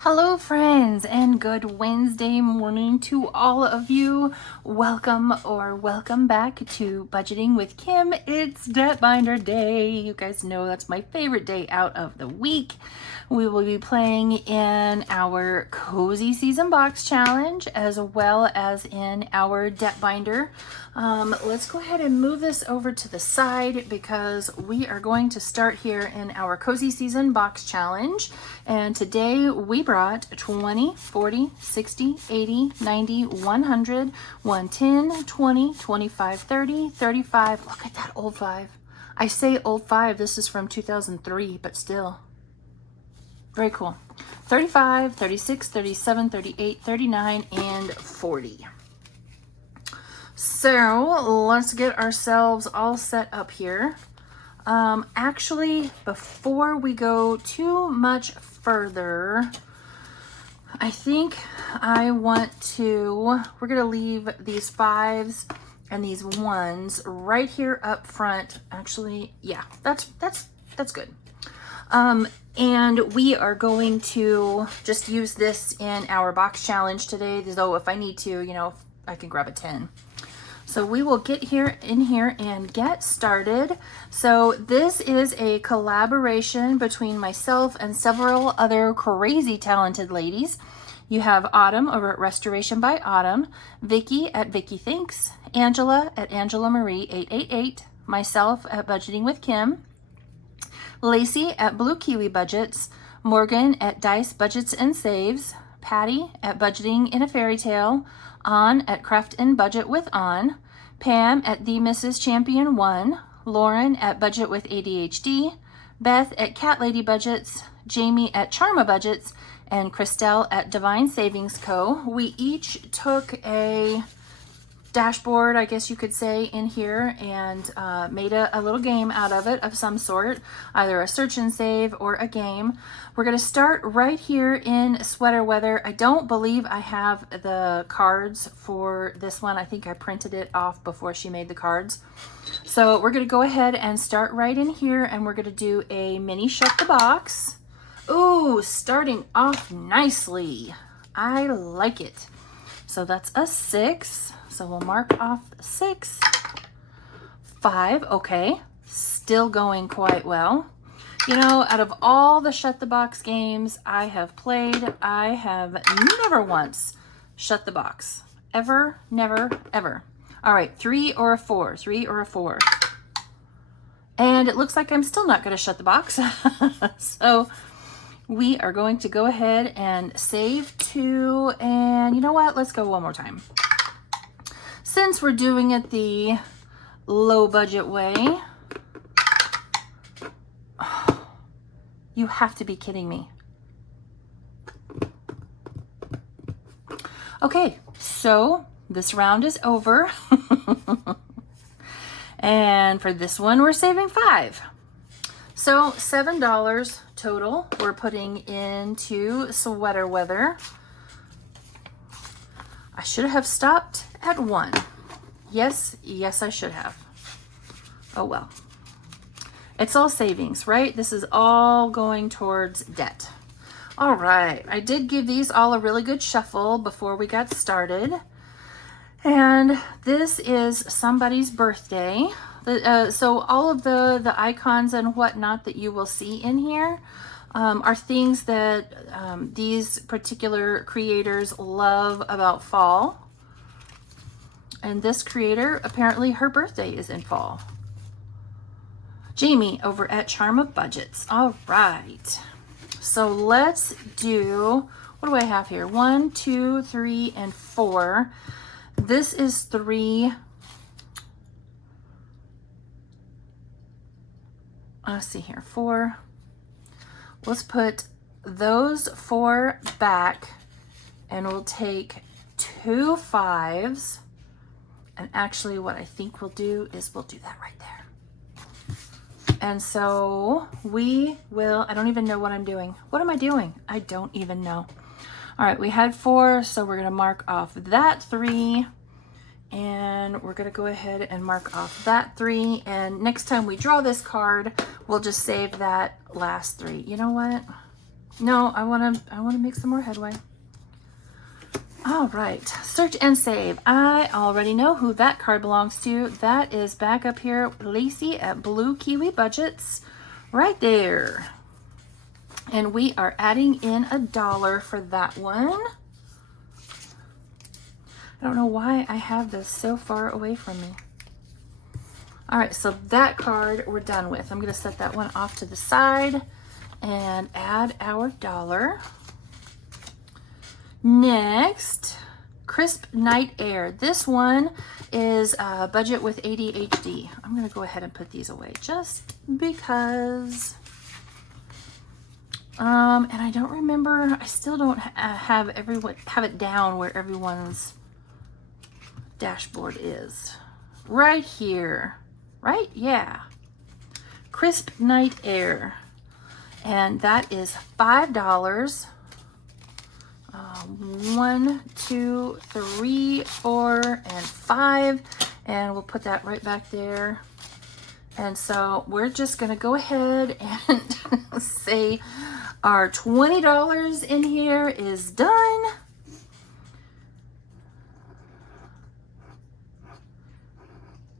Hello friends, and good Wednesday morning to all of you. Welcome or welcome back to Budgeting with Kim. It's Debt Binder Day. You guys know that's my favorite day out of the week. We will be playing in our Cozy Season Box Challenge as well as in our Debt Binder. Let's go ahead and move this over to the side because we are going to start here in our Cozy Season Box Challenge. And today we brought 20, 40, 60, 80, 90, 100, 110, 20, 25, 30, 35. Look at that old 5. I say old 5. This is from 2003, but still. Very cool. 35, 36, 37, 38, 39, and 40. So let's get ourselves all set up here. Actually, before we go too much further, I think we're going to leave these 5s and these 1s right here up front. Actually, yeah, that's good. And we are going to just use this in our box challenge today, though if I need to, I can grab a 10. So we will get in here and get started. So this is a collaboration between myself and several other crazy talented ladies. You have Autumn over at Restoration by Autumn, Vicky at Vicky Thinks, Angela at Angela Marie 888, myself at Budgeting with Kim, Lacey at Blue Kiwi Budgets, Morgan at Dice Budgets and Saves, Patty at Budgeting in a Fairy Tale, On at Craft and Budget with On, Pam at The Mrs. Champion 1, Lauren at Budget with ADHD, Beth at Cat Lady Budgets, Jamie at Charma Budgets, and Christelle at Divine Savings Co. We each took a dashboard, I guess you could say, in here and made a little game out of it of some sort, either a search and save or a game. We're going to start right here in Sweater Weather. I don't believe I have the cards for this one. I think I printed it off before she made the cards. So we're going to go ahead and start right in here, and we're going to do a mini Shut the Box. Ooh, starting off nicely. I like it. So that's a 6. So we'll mark off 6. 5, okay, still going quite well. Out of all the Shut the Box games I have played, I have never once shut the box. Ever, never, ever. All right, 3 or a 4, 3 or a 4. And it looks like I'm still not going to shut the box. So we are going to go ahead and save 2. And you know what? Let's go one more time. Since we're doing it the low budget way, you have to be kidding me. Okay, so this round is over. And for this one, we're saving 5. So $7 total we're putting into Sweater Weather. I should have stopped at 1. Yes, I should have. Oh well. It's all savings, right? This is all going towards debt. All right, I did give these all a really good shuffle before we got started. And this is somebody's birthday. So all of the icons and whatnot that you will see in here are things that these particular creators love about fall. And this creator, apparently her birthday is in fall. Jamie over at Charma Budgets. All right. So let's do, what do I have here? 1, 2, 3, and 4. This is 3. Let's see here, 4. Let's put those 4 back, and we'll take 2 5s. And actually what I think we'll do is we'll do that right there. And so we will, I don't even know what I'm doing. What am I doing? I don't even know. All right, we had 4, so we're gonna mark off that 3 And we're gonna go ahead and mark off that 3. And next time we draw this card, we'll just save that last 3. You know what? No, I wanna make some more headway. All right, search and save. I already know who that card belongs to. That is back up here, Lacey at Blue Kiwi Budgets, right there. And we are adding in $1 for that one. I don't know why I have this so far away from me. All right, so that card we're done with. I'm gonna set that one off to the side and add our $1. Next, Crisp Night Air. This one is budget with ADHD. I'm gonna go ahead and put these away just because. And I don't remember, I still don't have it down where everyone's dashboard is. Right here, right? Yeah. Crisp Night Air. And that is $5. 1, 2, 3, 4, and 5. And we'll put that right back there. And so we're just gonna go ahead and say our $20 in here is done.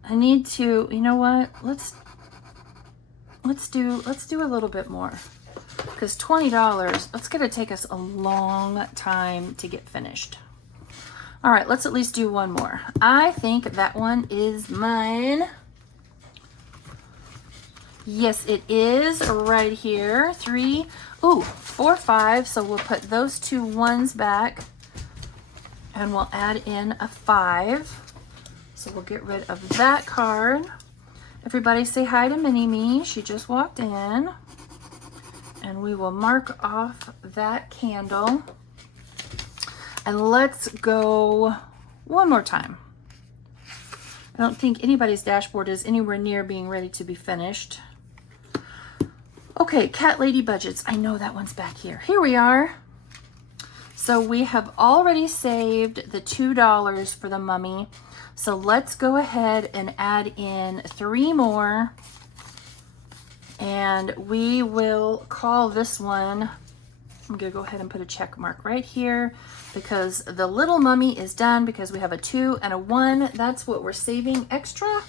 I need to, you know what? Let's do a little bit more. Because $20, that's gonna take us a long time to get finished. All right, let's at least do one more. I think that one is mine. Yes, it is right here. 3, 4, 5. So we'll put those 2 ones back and we'll add in a 5. So we'll get rid of that card. Everybody say hi to Mini-Me. She just walked in. And we will mark off that candle. And let's go one more time. I don't think anybody's dashboard is anywhere near being ready to be finished. Okay, Cat Lady Budgets. I know that one's back here. Here we are. So we have already saved the $2 for the mummy. So let's go ahead and add in 3 more. And we will call this one, I'm gonna go ahead and put a check mark right here because the little mummy is done because we have a 2 and a 1. That's what we're saving extra.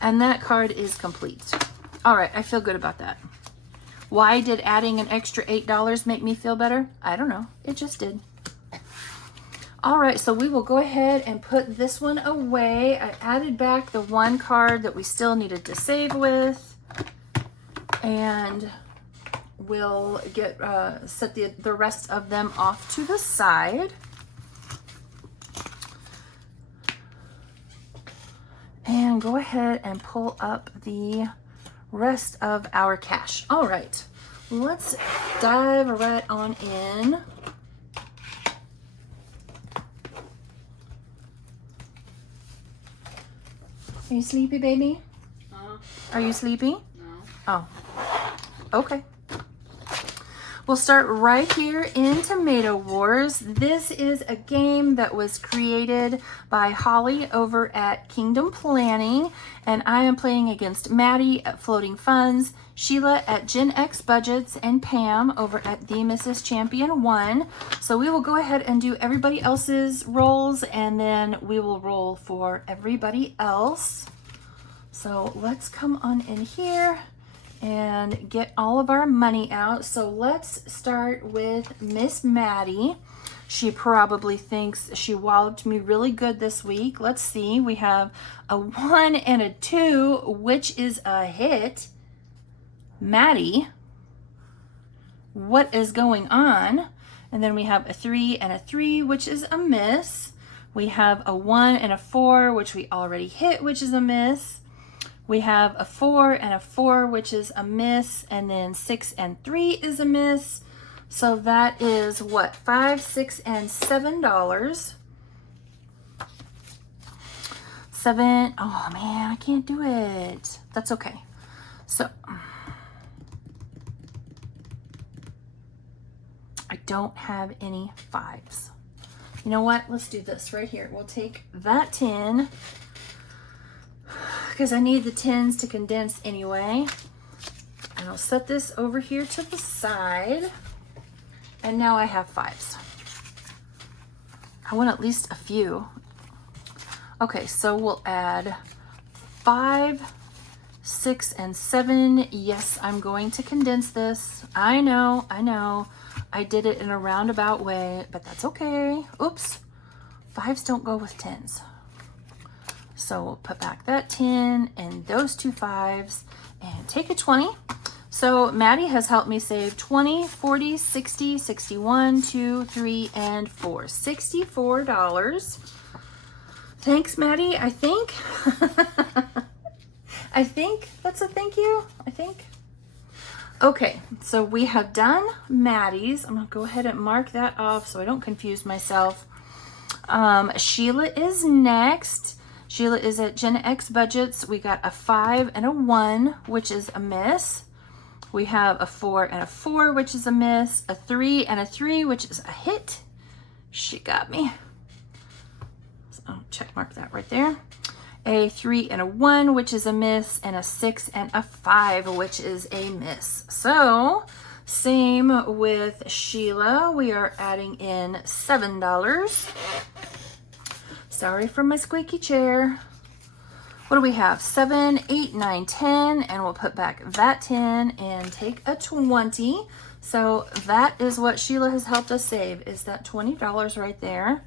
And that card is complete. All right, I feel good about that. Why did adding an extra $8 make me feel better? I don't know, it just did. All right, so we will go ahead and put this one away. I added back the 1 card that we still needed to save with. And we'll get set the rest of them off to the side. And go ahead and pull up the rest of our cash. All right, let's dive right on in. Are you sleepy, baby? Are you sleepy? No. Oh, okay. We'll start right here in Tomato Wars. This is a game that was created by Holly over at Kingdom Planning, and I am playing against Maddie at Floating Funds, Sheila at Gen X Budgets, and Pam over at The Mrs. Champion 1. So we will go ahead and do everybody else's rolls, and then we will roll for everybody else. So let's come on in here and get all of our money out. So let's start with Miss Maddie. She probably thinks she walloped me really good this week. Let's see, we have a 1 and a 2, which is a hit. Maddie, what is going on? And then we have a 3 and a 3, which is a miss. We have a 1 and a 4, which we already hit, which is a miss. We have a 4 and a 4, which is a miss, and then 6 and 3 is a miss. So that is what, $5, $6, and $7. 7, oh man, I can't do it. That's okay. So I don't have any 5s. You know what? Let's do this right here. We'll take that tin, because I need the tins to condense anyway. And I'll set this over here to the side. And now I have 5s. I want at least a few. Okay, so we'll add 5, 6, and 7. Yes, I'm going to condense this. I know. I did it in a roundabout way, but that's okay. Oops. 5s don't go with 10s. So we'll put back that 10 and those 2 5s and take a 20. So Maddie has helped me save 20, 40, 60, 61, 2, 3, and 4. $64. Thanks, Maddie, I think. I think that's a thank you, I think. Okay, so we have done Maddie's. I'm gonna go ahead and mark that off so I don't confuse myself. Sheila is next. Sheila is at Gen X Budgets. We got a 5 and a 1, which is a miss. We have a 4 and a 4, which is a miss. A 3 and a 3, which is a hit. She got me. So I'll check mark that right there. A 3 and a 1, which is a miss, and a 6 and a 5, which is a miss. So, same with Sheila. We are adding in $7. Sorry for my squeaky chair. What do we have? 7, 8, 9, 10, and we'll put back that 10 and take a 20. So that is what Sheila has helped us save, is that $20 right there.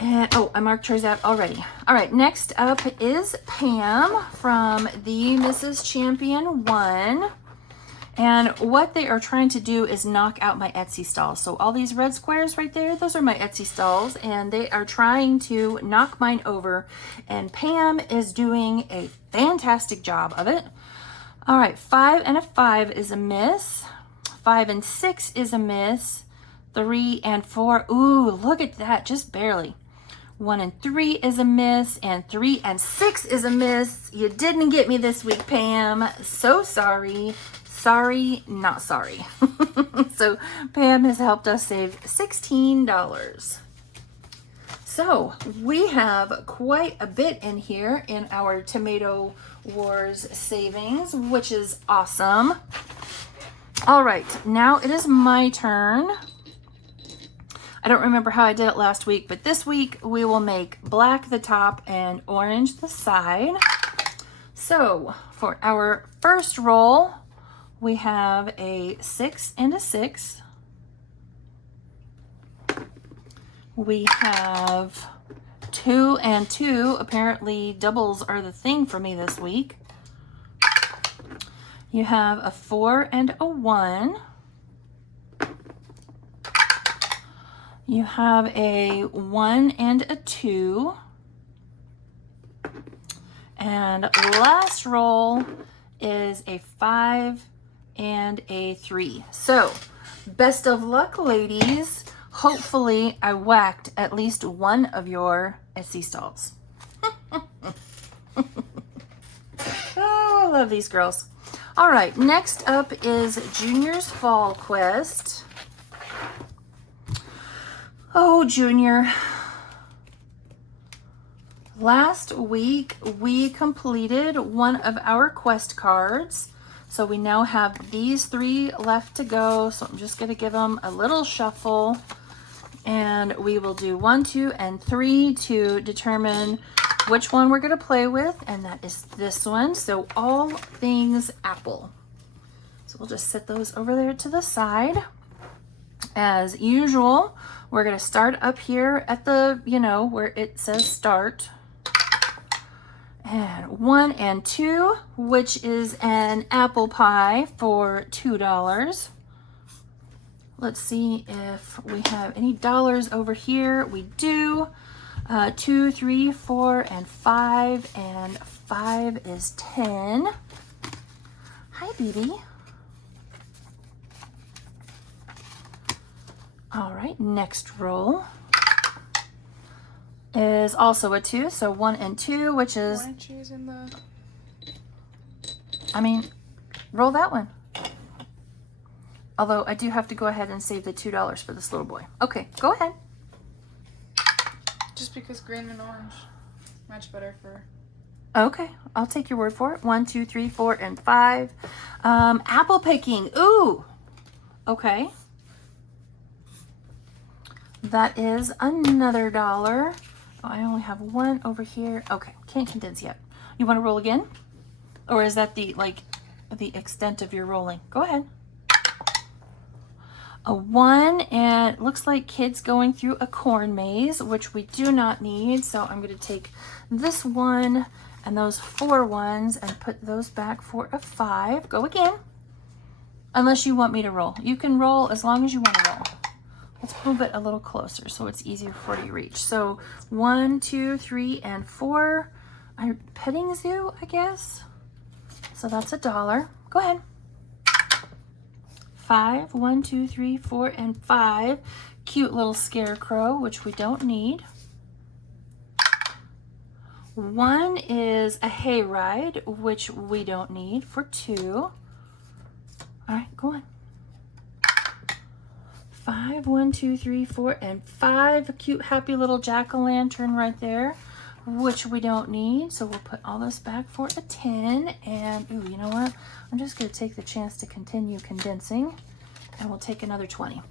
And oh, I marked hers out already. All right, next up is Pam from the Mrs. Champion 1. And what they are trying to do is knock out my Etsy stalls. So all these red squares right there, those are my Etsy stalls, and they are trying to knock mine over. And Pam is doing a fantastic job of it. All right, 5 and a 5 is a miss. 5 and 6 is a miss. 3 and 4, ooh, look at that, just barely. 1 and 3 is a miss, and 3 and 6 is a miss. You didn't get me this week, Pam. So sorry. Sorry, not sorry. So Pam has helped us save $16. So we have quite a bit in here in our Tomato Wars savings, which is awesome. All right, now it is my turn. I don't remember how I did it last week, but this week we will make black the top and orange the side. So for our first roll, we have a 6 and a 6. We have 2 and 2. Apparently doubles are the thing for me this week. You have a 4 and a 1. You have a 1 and a 2. And last roll is a 5 and a 3. So, best of luck, ladies. Hopefully, I whacked at least one of your Etsy stalls. Oh, I love these girls. All right, next up is Junior's Fall Quest. Oh, Junior. Last week, we completed one of our quest cards. So we now have these 3 left to go. So I'm just going to give them a little shuffle. And we will do 1, 2, and 3 to determine which one we're going to play with. And that is this one. So all things Apple. So we'll just set those over there to the side. As usual, we're going to start up here at the, where it says start. And 1 and 2, which is an apple pie for $2. Let's see if we have any dollars over here. We do. 2, 3, 4, and 5. And 5 is 10. Hi, baby. All right, next roll is also a 2, so 1 and 2, which is, oranges in the, roll that one. Although I do have to go ahead and save the $2 for this little boy. Okay, go ahead. just because green and orange match better for. Okay, I'll take your word for it. 1, 2, 3, 4, and 5. Apple picking. Ooh. Okay. That is another $1. Oh, I only have one over here. Okay, can't condense yet. You want to roll again? Or is that the extent of your rolling? Go ahead. A 1, and it looks like kids going through a corn maze, which we do not need. So I'm going to take this 1 and those 4 ones and put those back for a 5. Go again. Unless you want me to roll. You can roll as long as you want to roll. Let's move it a little closer so it's easier for you to reach. So 1, 2, 3, and 4. I'm petting zoo, I guess. So that's $1. Go ahead. 5, 1, 2, 3, 4, and 5. Cute little scarecrow, which we don't need. 1 is a hayride, which we don't need, for 2. All right, go on. 5, 1, 2, 3, 4, and 5. A cute, happy little jack-o'-lantern right there, which we don't need. So we'll put all this back for a 10. And, ooh, you know what? I'm just going to take the chance to continue condensing, and we'll take another 20.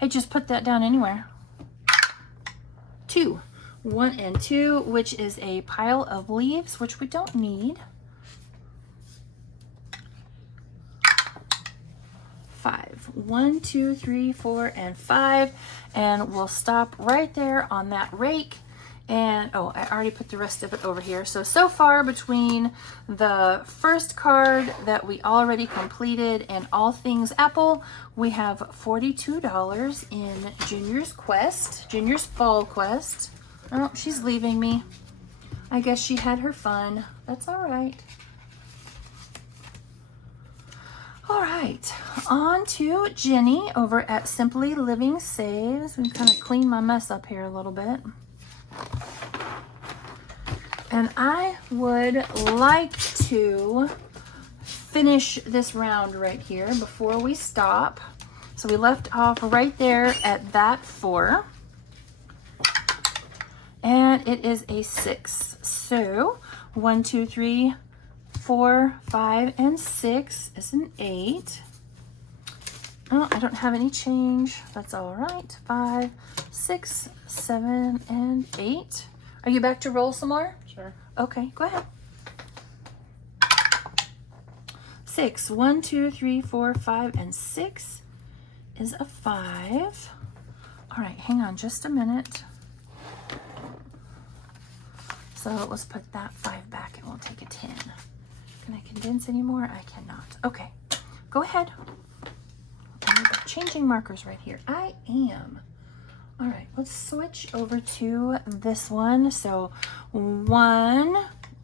Hey, just put that down anywhere. 2. 1 and 2, which is a pile of leaves, which we don't need. 5. 1, 2, 3, 4, and 5. And we'll stop right there on that rake. And, oh, I already put the rest of it over here. So far between the first card that we already completed and All Things Apple, we have $42 in Junior's Quest, Junior's Fall Quest. Oh, she's leaving me. I guess she had her fun. That's all right. All right, on to Jenny over at Simply Living Saves. We kind of clean my mess up here a little bit. And I would like to finish this round right here before we stop. So we left off right there at that 4. And it is a 6. So 1, 2, 3, 4, 5, and 6 is an 8. Oh, I don't have any change. That's all right. 5, 6, 7, and 8. Are you back to roll some more? Sure. Okay, go ahead. 6. 1, 2, 3, 4, 5, and 6 is a 5. All right, hang on just a minute. So let's put that 5 back and we'll take a 10. Can I condense anymore? I cannot. Okay, go ahead. I'm changing markers right here. I am. All right, let's switch over to this one. So 1,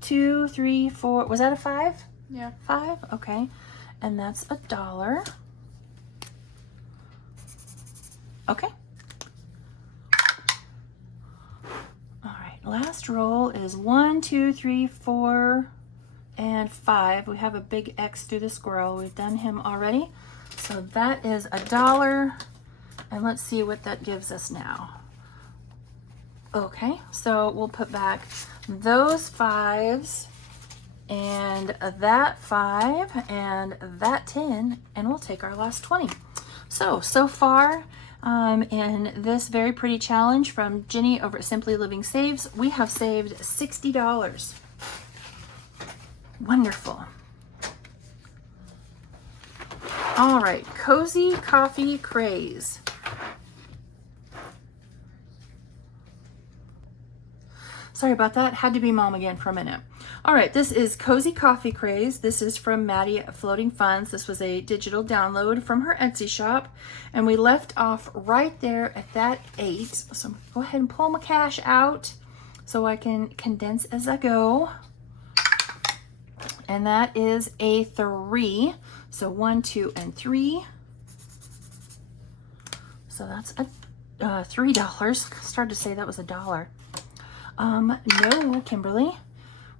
2, 3, 4. Was that a 5? Yeah. 5? Okay. And that's $1. Okay. All right, last roll is 1, 2, 3, 4, and 5. We have a big X through the squirrel. We've done him already. So that is $1. And let's see what that gives us now. Okay, so we'll put back those 5s and that 5 and that 10, and we'll take our last 20. So far in this very pretty challenge from Jenny over at Simply Living Saves, we have saved $60. Wonderful. All right, Cozy Coffee Craze. Sorry about that. Had to be mom again for a minute. All right, this is Cozy Coffee Craze. This is from Maddie at Floating Funds. This was a digital download from her Etsy shop, and we left off right there at that 8. So go ahead and pull my cash out so I can condense as I go. And that is a 3. So 1, 2, and 3. So that's a $3. Started to say that was $1. No, Kimberly.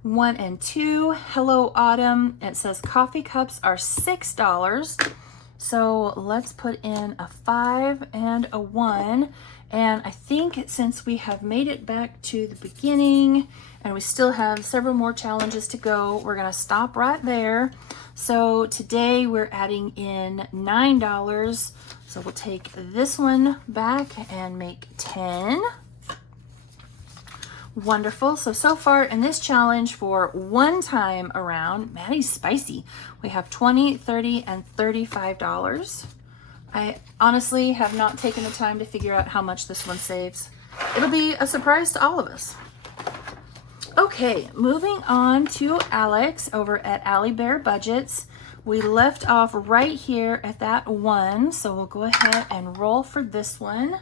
1 and 2. Hello, Autumn. It says coffee cups are $6. So let's put in a 5 and a 1. And I think since we have made it back to the beginning and we still have several more challenges to go, we're gonna stop right there. So today we're adding in $9. So we'll take this one back and make 10. Wonderful. So far in this challenge for one time around, Maddie's spicy. We have $20, $30, and $35. I honestly have not taken the time to figure out how much this one saves. It'll be a surprise to all of us. Okay, moving on to Alex over at Allie Bear Budgets. We left off right here at that 1, so we'll go ahead and roll for this one.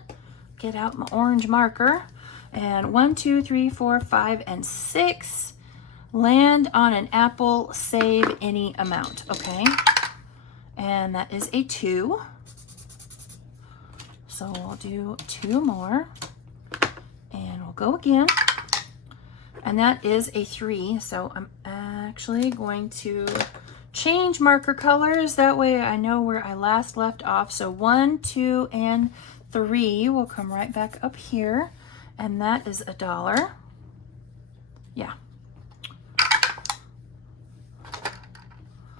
Get out my orange marker. And 1, 2, 3, 4, 5, and 6. Land on an apple, save any amount, okay? And that is a 2. So we'll do 2 more. And we'll go again. And that is a 3. So I'm actually going to change marker colors. That way I know where I last left off. So 1, 2, and 3 will come right back up here. And that is $1. Yeah.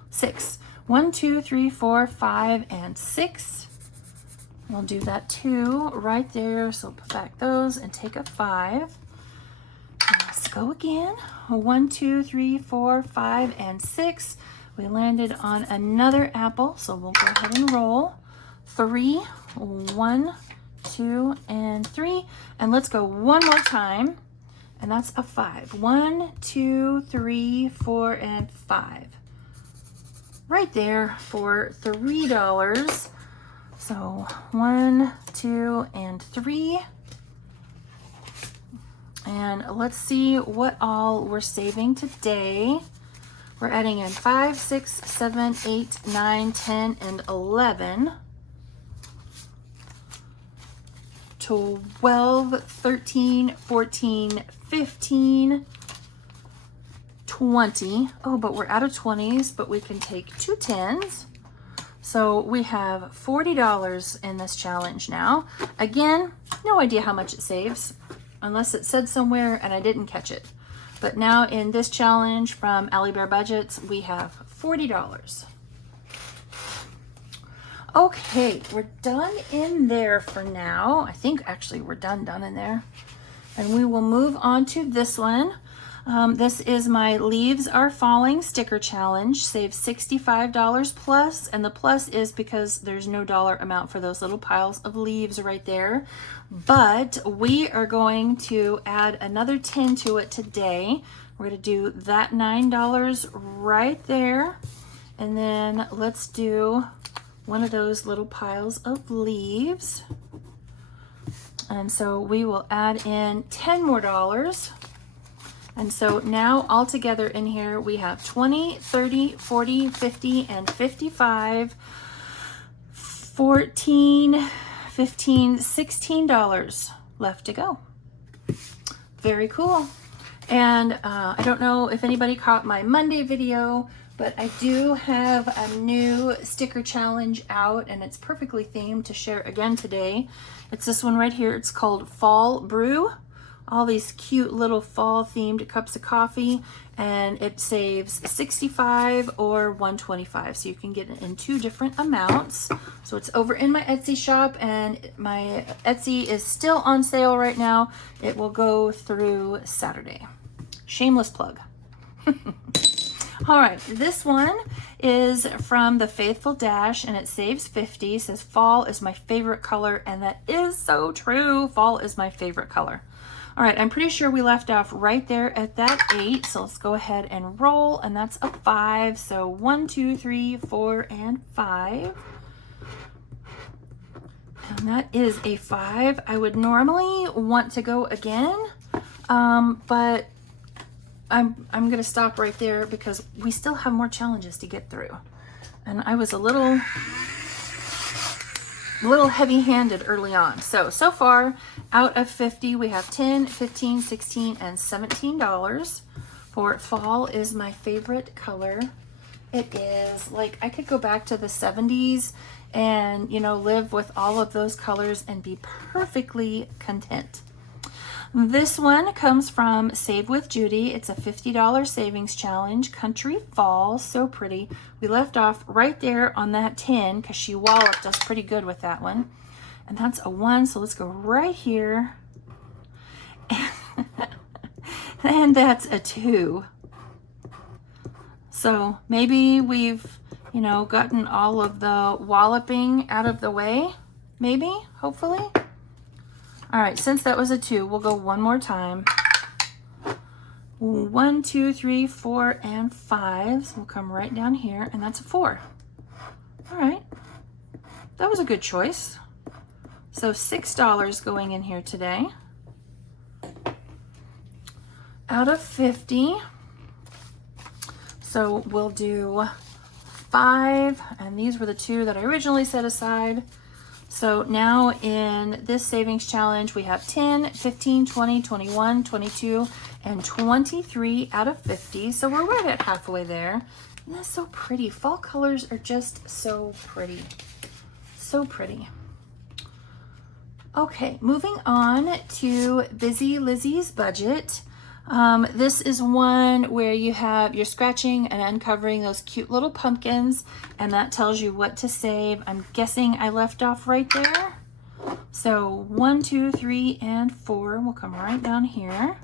6. 1, 2, 3, 4, 5, and 6. We'll do that 2 right there. So put back those and take a 5. And let's go again. 1, 2, 3, 4, 5, and 6. We landed on another apple. So we'll go ahead and roll. 3, 1, 2, and 3. And let's go one more time. And that's a 5. 1, 2, 3, 4, and 5. Right there for $3. So 1, 2, and 3. And let's see what all we're saving today. We're adding in 5, 6, 7, 8, 9, 10, and 11. 12, 13, 14, 15, 20. Oh, but we're out of 20s, but we can take 2 10s. So we have $40 in this challenge now. Again, no idea how much it saves, unless it said somewhere and I didn't catch it. But now in this challenge from Allie Bear Budgets, we have $40. Okay, we're done in there for now. I think actually we're done in there. And we will move on to this one. This is my Leaves Are Falling sticker challenge. Save $65 plus, and the plus is because there's no dollar amount for those little piles of leaves right there. But we are going to add another 10 to it today. We're going to do that $9 right there. And then let's do one of those little piles of leaves. And so we will add in 10 more dollars. And so now all together in here we have 20, 30, 40, 50, and 55, 14, 15, $16 left to go. Very cool. And I don't know if anybody caught my Monday video, but I do have a new sticker challenge out, and it's perfectly themed to share again today. It's this one right here. It's called Fall Brew. All these cute little fall themed cups of coffee, and it saves $65 or $125. So you can get it in 2 different amounts. So it's over in my Etsy shop, and my Etsy is still on sale right now. It will go through Saturday. Shameless plug. All right, this one is from the Faithful Dash, and it saves 50. It says fall is my favorite color, and that is so true. Fall is my favorite color. All right, I'm pretty sure we left off right there at that 8. So let's go ahead and roll, and that's a 5. So 1, 2, 3, 4, and 5. And that is a 5. I would normally want to go again, but I'm gonna stop right there because we still have more challenges to get through. And I was a little heavy-handed early on. So far, out of 50, we have 10, 15, 16, and $17 for fall is my favorite color. It is like, I could go back to the 70s and, you know, live with all of those colors and be perfectly content. This one comes from Save with Judy. It's a $50 savings challenge. Country Falls, so pretty. We left off right there on that 10 because she walloped us pretty good with that one. And that's a 1, so let's go right here. And that's a 2. So maybe we've, you know, gotten all of the walloping out of the way. Maybe, hopefully. All right, since that was a 2, we'll go one more time. 1, 2, 3, 4, and 5. So we'll come right down here, and that's a 4. All right, that was a good choice. So $6 going in here today. Out of 50. So we'll do 5, and these were the 2 that I originally set aside. So now in this savings challenge, we have 10, 15, 20, 21, 22, and 23 out of 50. So we're right at halfway there. And that's so pretty. Fall colors are just so pretty. So pretty. Okay, moving on to Busy Lizzie's budget. This is one where you're scratching and uncovering those cute little pumpkins, and that tells you what to save. I'm guessing I left off right there. So 1, 2, 3, and 4 will come right down here.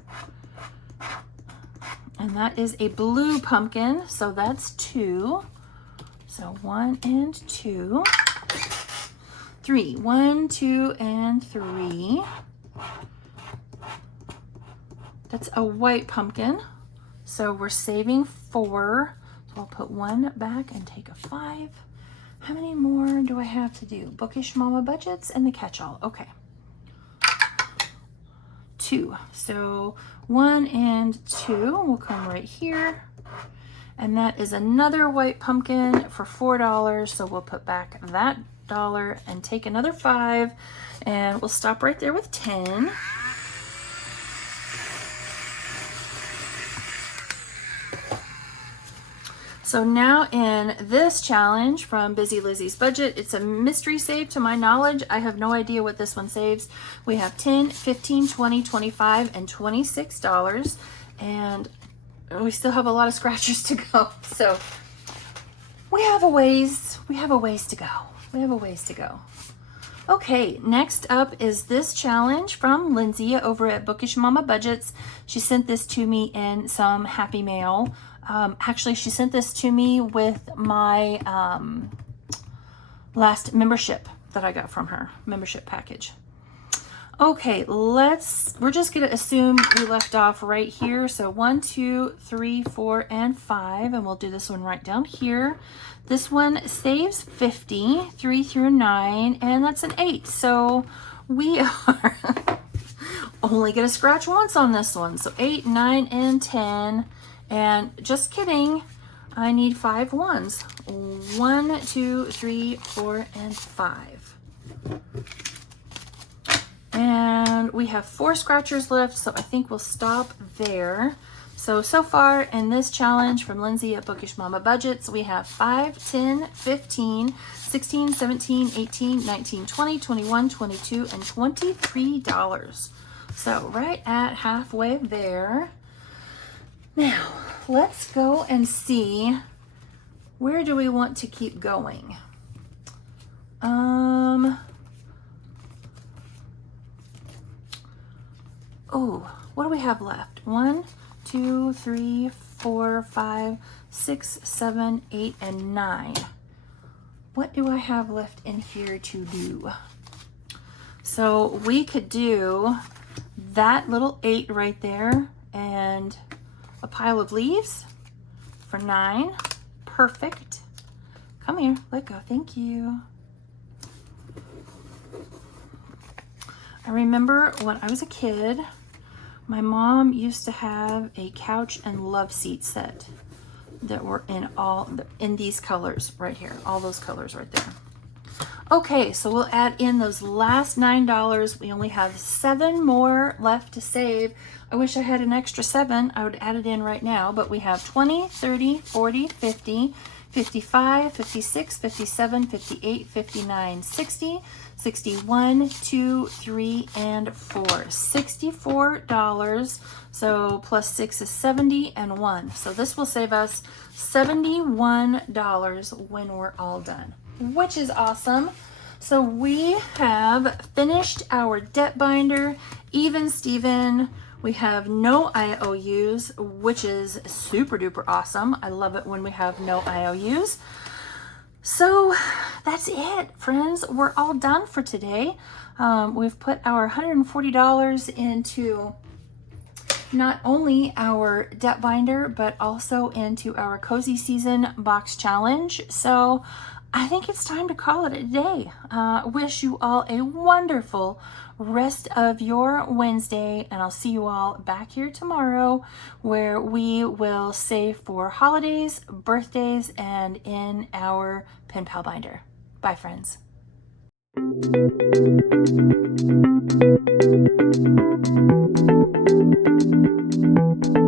And that is a blue pumpkin, so that's 2. So 1 and 2. 3, 1, 2, and 3. That's a white pumpkin. So we're saving 4. So I'll put 1 back and take a 5. How many more do I have to do? Bookish Mama budgets and the catch-all. Okay. 2. So 1 and 2 will come right here. And that is another white pumpkin for $4. So we'll put back that $1 and take another 5. And we'll stop right there with 10. So now in this challenge from Busy Lizzie's budget, it's a mystery save to my knowledge. I have no idea what this one saves. We have 10, 15, 20, 25, and $26. And we still have a lot of scratchers to go. So we have a ways to go. We have a ways to go. Okay, next up is this challenge from Lindsay over at Bookish Mama Budgets. She sent this to me in some happy mail. Actually, she sent this to me with my last membership that I got from her, membership package. Okay, we're just gonna assume we left off right here. So 1, 2, 3, 4, and 5, and we'll do this one right down here. This one saves 50, 3 through 9, and that's an 8. So we are only gonna scratch once on this one. So 8, 9, and 10. And just kidding, I need 5 ones. 1, 2, 3, 4, and 5. And we have 4 scratchers left, so I think we'll stop there. So far in this challenge from Lindsay at Bookish Mama Budgets, we have 5, 10, 15, 16, 17, 18, 19, 20, 21, 22, and $23. So right at halfway there. Now, let's go and see, where do we want to keep going? Oh, what do we have left? 1, 2, 3, 4, 5, 6, 7, 8, and 9. What do I have left in here to do? So we could do that little 8 right there and a pile of leaves for 9. Perfect. Come here, let go. Thank you. I remember when I was a kid, my mom used to have a couch and love seat set that were in these colors right here, all those colors right there. Okay, so we'll add in those last $9. We only have 7 more left to save. I wish I had an extra 7. I would add it in right now, but we have 20, 30, 40, 50, 55, 56, 57, 58, 59, 60, 61, 2, 3, and 4. $64. So plus 6 is 70 and 1. So this will save us $71 when we're all done, which is awesome. So we have finished our debt binder, even Steven. We have no IOUs, which is super duper awesome. I love it when we have no IOUs. So that's it, friends. We're all done for today. We've put our $140 into not only our debt binder, but also into our cozy season box challenge. So I think it's time to call it a day. Wish you all a wonderful rest of your Wednesday, and I'll see you all back here tomorrow where we will save for holidays, birthdays, and in our pen pal binder. Bye, friends. Thank you.